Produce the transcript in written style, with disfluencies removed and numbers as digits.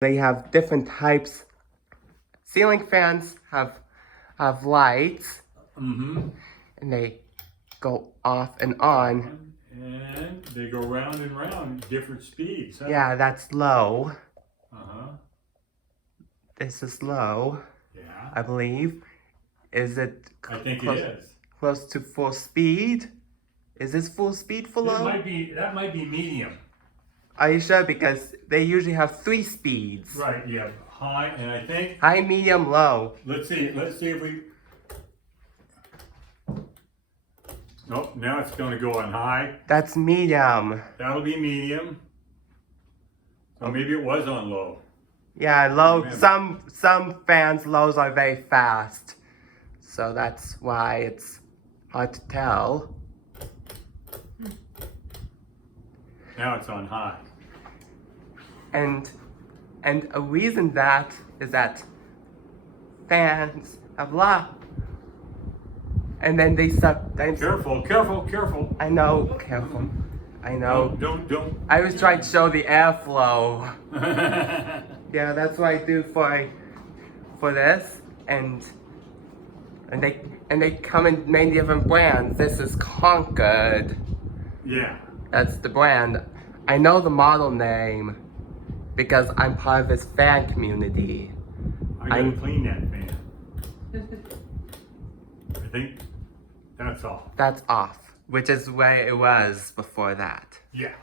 They have different types. Ceiling fans have lights, and they go off and on. And they go round and round at different speeds. Huh? Yeah, that's low. Uh-huh. This is low. Yeah. I believe. Is it I think close, it is. close to full speed? Is this full speed for low? That might be medium. Are you sure? Because they usually have 3 speeds. Right, yeah. High, and I think, High, medium, low. let's see if we, nope, now it's going to go on high. That's medium. That'll be medium. So maybe it was on low. Yeah, low. Remember. Some fans lows are very fast, so that's why it's hard to tell. Now it's on high. And a reason that is that fans have low, and then they suck. Careful, careful, careful. I know, careful. I know. Don't. I was trying to show the airflow. Yeah, that's what I do for this, and they come in many different brands. This is Concord. Yeah. That's the brand. I know the model name because I'm part of this fan community. I gotta clean that fan. I think that's all. That's off, which is where it was before that. Yeah.